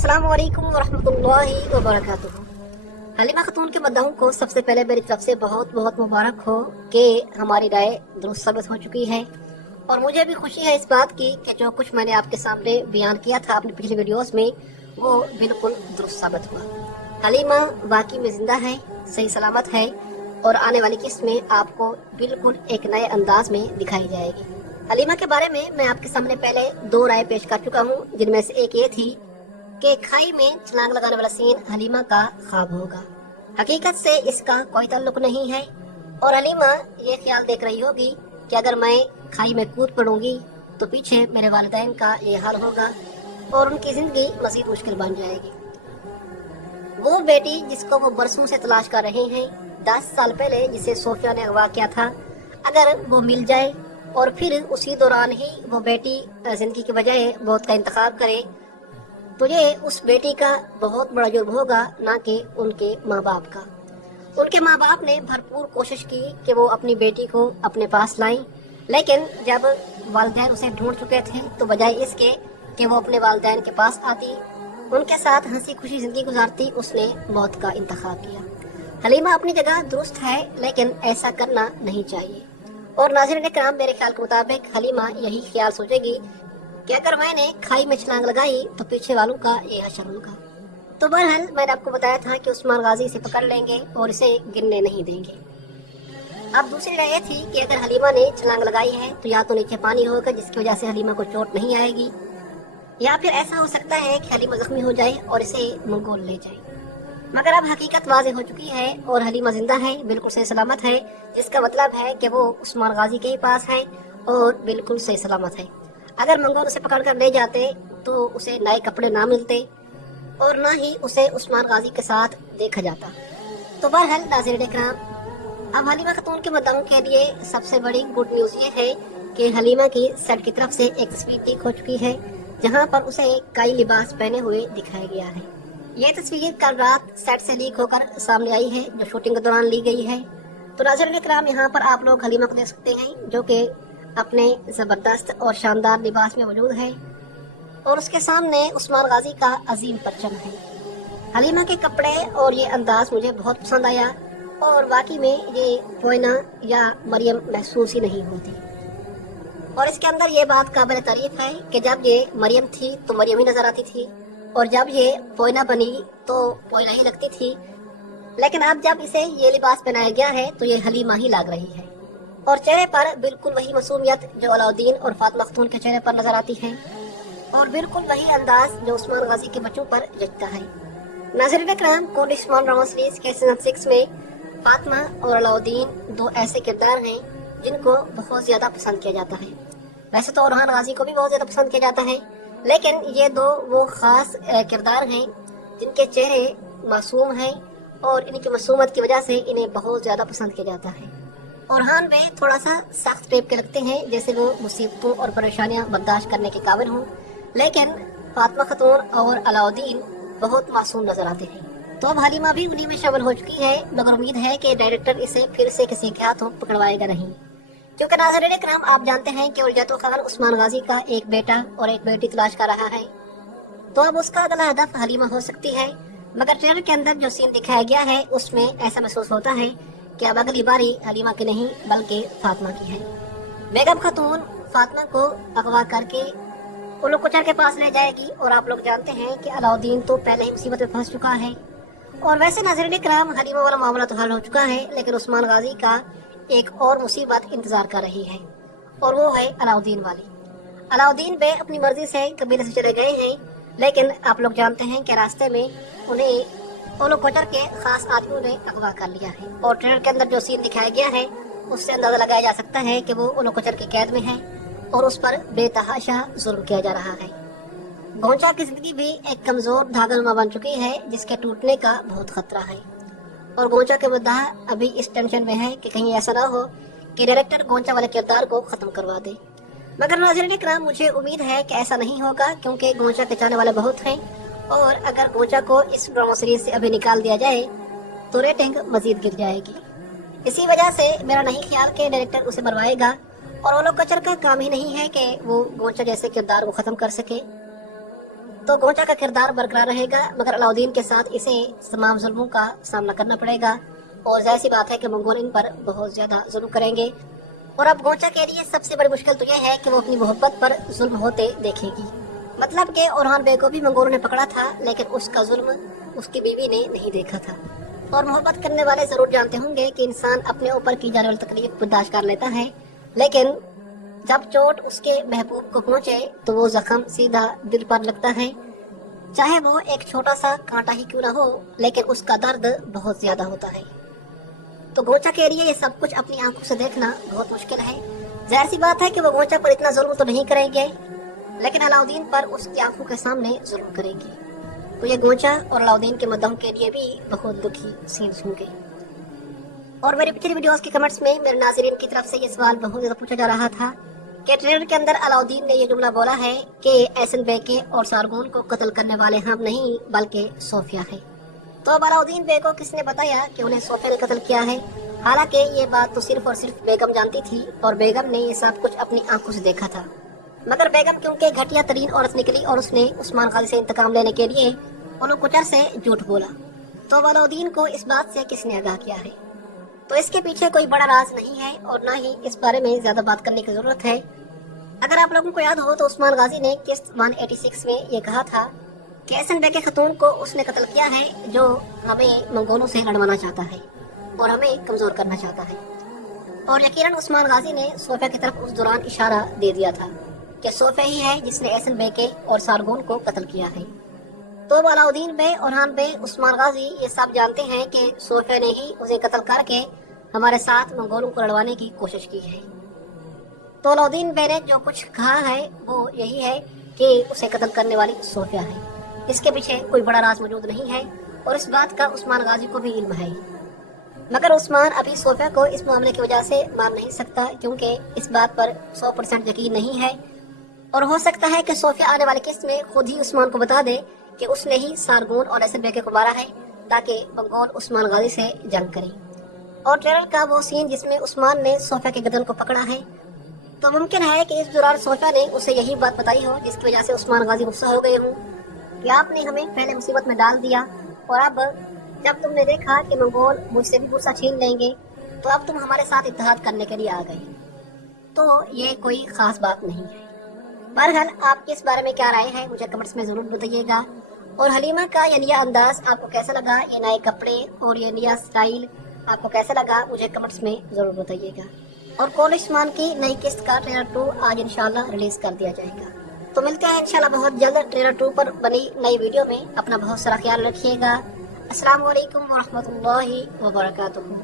अस्सलाम वालेकुम वरहमतुल्लाहि वबरकातुहू। हलीमा खातून के मद्दाहों को सबसे पहले मेरी तरफ से बहुत बहुत मुबारक हो कि हमारी राय दुरुस्त साबित हो चुकी है। और मुझे भी खुशी है इस बात की कि जो कुछ मैंने आपके सामने बयान किया था अपनी पिछली वीडियोस में वो बिल्कुल दुरुस्त साबित हुआ। हलीमा वाकई में जिंदा है, सही सलामत है और आने वाली किस्त में आपको बिल्कुल एक नए अंदाज में दिखाई जाएगी। हलीमा के बारे में मैं आपके सामने पहले दो राय पेश कर चुका हूँ, जिनमें से एक ये थी कि खाई में छलांग लगाने वाला सीन हलीमा का ख्वाब होगा। हकीकत से इसका कोई ताल्लुक नहीं है और हलीमा ये ख्याल देख रही होगी कि अगर मैं खाई में कूद पड़ूंगी तो पीछे मेरे वालिदैन का ये हाल होगा और उनकी जिंदगी मजीद मुश्किल बन जाएगी। वो बेटी जिसको वो बरसों से तलाश कर रहे हैं, 10 साल पहले जिसे सोफिया ने अगवा किया था, अगर वो मिल जाए और फिर उसी दौरान ही वो बेटी जिंदगी के बजाय मौत का इंतखाब करे तो ये उस बेटी का बहुत बड़ा जुर्म होगा, ना कि उनके माँ बाप का। उनके माँ बाप ने भरपूर कोशिश की कि वो अपनी बेटी को अपने पास लाएं, लेकिन जब वालिदैन उसे ढूंढ चुके थे तो बजाय इसके कि वो अपने वालिदैन के पास आती, उनके साथ हंसी खुशी जिंदगी गुजारती, उसने मौत का इंतखाब किया। हलीमा अपनी जगह दुरुस्त है, लेकिन ऐसा करना नहीं चाहिए। और नाज़रीन इकराम, मेरे ख्याल के मुताबिक हलीमा यही ख्याल सोचेगी कि अगर मैंने खाई में छलांग लगाई तो पीछे वालों का ये हशर होगा। तो बहरहाल मैंने आपको बताया था कि उस्मान गाजी इसे पकड़ लेंगे और इसे गिरने नहीं देंगे। अब दूसरी राय ये थी कि अगर हलीमा ने छलांग लगाई है तो या तो नीचे पानी होगा जिसकी वजह से हलीमा को चोट नहीं आएगी, या फिर ऐसा हो सकता है कि हलीमा जख्मी हो जाए और इसे मंगोल ले जाए। मगर अब हकीकत वाज़ेह हो चुकी है और हलीमा जिंदा है, बिल्कुल सही सलामत है, जिसका मतलब है कि वो उस्मान गाजी के ही पास है और बिल्कुल सही सलामत है। अगर मंगोल उसे पकड़ कर ले जाते तो उसे नए कपड़े ना मिलते और ना ही उसे उस्मान गाजी के साथ देखा जाता। तो बहरहाल नाज़रीन इकराम, अब हलीमा खातून के मद्दाहों के लिए सबसे बड़ी गुड न्यूज़ ये है कि हलीमा की सेट की तरफ से एक तस्वीर लीक हो चुकी है, जहां पर उसे कई लिबास पहने हुए दिखाया गया है। ये तस्वीर कल रात सेट से लीक होकर सामने आई है, जो शूटिंग के दौरान ली गई है। तो नाज़रीन इकराम, यहाँ पर आप लोग हलीमा को देख सकते हैं, जो कि अपने जबरदस्त और शानदार लिबास में मौजूद है और उसके सामने उस्मान गाजी का अजीम परचम है। हलीमा के कपड़े और ये अंदाज मुझे बहुत पसंद आया और वाकई में ये पोइना या मरियम महसूस ही नहीं होती। और इसके अंदर ये बात काबिल तारीफ है कि जब ये मरियम थी तो मरियम ही नजर आती थी और जब ये पोइना बनी तो पोइना ही लगती थी, लेकिन अब जब इसे ये लिबास पहनाया गया है तो ये हलीमा ही लग रही है और चेहरे पर बिल्कुल वही मासूमियत जो अलाउद्दीन और फातिमा खातून के चेहरे पर नजर आती है और बिल्कुल वही अंदाज जो उस्मान गाजी के बच्चों पर जचता है। नाज़रीन इकराम, कोड उस्मान ड्रामा सीरीज के सीजन 6 में फातिमा और अलाउद्दीन दो ऐसे किरदार हैं जिनको बहुत ज्यादा पसंद किया जाता है। वैसे तो ओरहान गाजी को भी बहुत ज्यादा पसंद किया जाता है, लेकिन ये दो वो खास किरदार हैं जिनके चेहरे मासूम हैं और इनकी मासूमत की वजह से इन्हें बहुत ज्यादा पसंद किया जाता है। ओरहान में थोड़ा सा सख्त टाइप के लगते हैं, जैसे वो मुसीबतों और परेशानियां बर्दाश्त करने के काबिल हों, लेकिन फातिमा खातून और अलाउद्दीन बहुत मासूम नजर आते हैं। तो अब हलीमा भी उन्हीं में शामिल हो चुकी है, मगर उम्मीद है कि डायरेक्टर इसे फिर से किसी के हाथों पकड़वाएगा नहीं, क्योंकि नाज़रीन इकराम, आप जानते हैं कि उलजतुल खान उस्मान गाजी का एक बेटा और एक बेटी तलाश कर रहा है, तो अब उसका अगला हदफ हलीमा हो सकती है। मगर ट्रेलर के अंदर जो सीन दिखाया गया है उसमें ऐसा महसूस होता है कि अब अगली बारी हलीमा की नहीं बल्कि फातिमा की है। बेगम खातून फातिमा को अगवा करके उल्लू कुचर के पास ले जाएगी और आप लोग जानते हैं कि अलाउद्दीन तो पहले ही मुसीबत में फंस चुका है। और वैसे नाज़रीन इकराम, हलीमा वाला मामला तो हल हो चुका है, लेकिन उस्मान गाजी का एक और मुसीबत इंतजार कर रही है और वो है अलाउद्दीन वाली। अलाउद्दीन बे अपनी मर्जी से कबीले से चले गए हैं, लेकिन आप लोग जानते हैं कि रास्ते में उन्हें ओलो कोटर के खास आदमियों ने अगवा कर लिया है और ट्रेलर के अंदर जो सीन दिखाया गया है उससे अंदाजा लगाया जा सकता है कि वो ओलो कोटर की कैद में है और उस पर बेतहाशा जुल्म किया जा रहा है। गोंचा की जिंदगी भी एक कमजोर धागानुमा बन चुकी है जिसके टूटने का बहुत खतरा है और गोंचा के मुद्दा अभी इस टेंशन में है कि कहीं ऐसा ना हो कि डायरेक्टर गोंचा वाले किरदार को खत्म करवा दे। मगर नाज़रीन इकराम, मुझे उम्मीद है कि ऐसा नहीं होगा, क्योंकि गोंचा के चाहने वाले बहुत हैं और अगर गोंचा को इस ड्रामा सीरीज से अभी निकाल दिया जाए तो रेटिंग मजीद गिर जाएगी। इसी वजह से मेरा नहीं ख्याल कि डायरेक्टर उसे मरवाएगा और ओलो कोचर का काम ही नहीं है कि वो गोंचा जैसे किरदार को खत्म कर सके। तो गोंचा का किरदार बरकरार रहेगा, मगर अलाउद्दीन के साथ इसे तमाम जुल्मों का सामना करना पड़ेगा और जाहिर सी बात है कि मंगोल इन पर बहुत ज्यादा जुल्म करेंगे। और अब गोंचा के लिए सबसे बड़ी मुश्किल तो यह है कि वो अपनी मोहब्बत पर जुल्म होते देखेगी। मतलब कि ओरहान बे को भी मंगोलों ने पकड़ा था, लेकिन उसका जुल्म उसकी बीवी ने नहीं देखा था। और मोहब्बत करने वाले जरूर जानते होंगे कि इंसान अपने ऊपर की जाने वाली तकलीफ बर्दाश्त कर लेता है, लेकिन जब चोट उसके महबूब को पहुंचे तो वो जख्म सीधा दिल पर लगता है। चाहे वो एक छोटा सा कांटा ही क्यों ना हो, लेकिन उसका दर्द बहुत ज्यादा होता है। तो गोंचा के लिए ये सब कुछ अपनी आंखों से देखना बहुत मुश्किल है। जाहिर सी बात है कि वो गोंचा पर इतना जुल्म तो नहीं करेंगे, लेकिन अलाउद्दीन पर उसकी आंखों के सामने जुल्म करेंगे। तो ये गोंचा और अलाउद्दीन के मद्दों के लिए भी बहुत दुखी सीन्स होंगे। और मेरी पिछली वीडियोस के कमेंट्स में मेरे नाज़रीन की तरफ से ये सवाल बहुत ज्यादा पूछा जा रहा था कि ट्रेलर के अंदर अलाउद्दीन ने ये जुमला बोला है कि एहसन बेके और सारगोन को कत्ल करने वाले हम नहीं बल्कि सोफिया है। तो अब अलाउद्दीन बे को किसने बताया कि उन्हें सोफिया ने कत्ल किया है? हालांकि ये बात तो सिर्फ और सिर्फ बेगम जानती थी और बेगम ने ये सब कुछ अपनी आंखों से देखा था। मगर बेगम क्योंकि घटिया तरीन औरत निकली और उसने उस्मान गाजी से इंतकाम लेने के लिए उन्होंने कुचर से झूठ बोला, तो अलाउद्दीन को इस बात से किसने आगाह किया है? तो इसके पीछे कोई बड़ा राज नहीं है और ना ही इस बारे में ज्यादा बात करने की जरूरत है। अगर आप लोगों को याद हो तो उस्मान गाजी ने किस्त 186 में ये कहा था कि एहसन बेके खतून को उसने कत्ल किया है जो हमें मंगोलों से लड़वाना चाहता है और हमें कमजोर करना चाहता है। और यकीनन उस्मान गाजी ने सोफिया की तरफ उस दौरान इशारा दे दिया था कि सोफिया ही है जिसने एहसन बेके और सारगोन को कत्ल किया है। तो अब अलाउद्दीन बे, ओरहान बे, उस्मान गाजी ये सब जानते हैं कि सोफिया ने ही उसे कत्ल करके हमारे साथ मंगोलों को लड़वाने की कोशिश की है। तो अलाउद्दीन बे ने जो कुछ कहा है वो यही है कि उसे कत्ल करने वाली सोफिया है। इसके पीछे कोई बड़ा राज मौजूद नहीं है और इस बात का उस्मान गाजी को भी इल्म है। मगर उस्मान अभी सोफिया को इस मामले की वजह से मार नहीं सकता, क्योंकि इस बात पर 100% यकीन नहीं है। और हो सकता है कि सोफिया आने वाली किस्त में खुद ही उस्मान को बता दे कि उसने ही सारगोन और एहसन बेके को मारा है, ताकि मंगोल उस्मान गाजी से जंग करें। और ट्रेलर का वो सीन जिसमें उस्मान ने सोफिया के गर्दन को पकड़ा है, तो मुमकिन है कि इस दौरान सोफिया ने उसे यही बात बताई हो जिसकी वजह से उस्मान गाजी गुस्सा हो गए हों कि आपने हमें पहले मुसीबत में डाल दिया और अब जब तुमने देखा कि मंगोल मुझसे भी गुस्सा छीन लेंगे तो अब तुम हमारे साथ इत्तेहाद करने के लिए आ गए। तो ये कोई खास बात नहीं है। बहरहाल आपकी इस बारे में क्या राय है मुझे कमेंट्स में जरूर बताइएगा। और हलीमा का ये नया अंदाज आपको कैसा लगा, ये नए कपड़े और ये नया स्टाइल आपको कैसा लगा मुझे कमेंट्स में जरूर बताइएगा। और कौन उस्मान की नई किस्त का ट्रेलर 2 आज इंशाल्लाह रिलीज कर दिया जाएगा। तो मिलते हैं इंशाल्लाह बहुत जल्द ट्रेलर 2 पर बनी नई वीडियो में। अपना बहुत सारा ख्याल रखिएगा। अस्सलाम वालेकुम व रहमतुल्लाहि व बरकातुहू।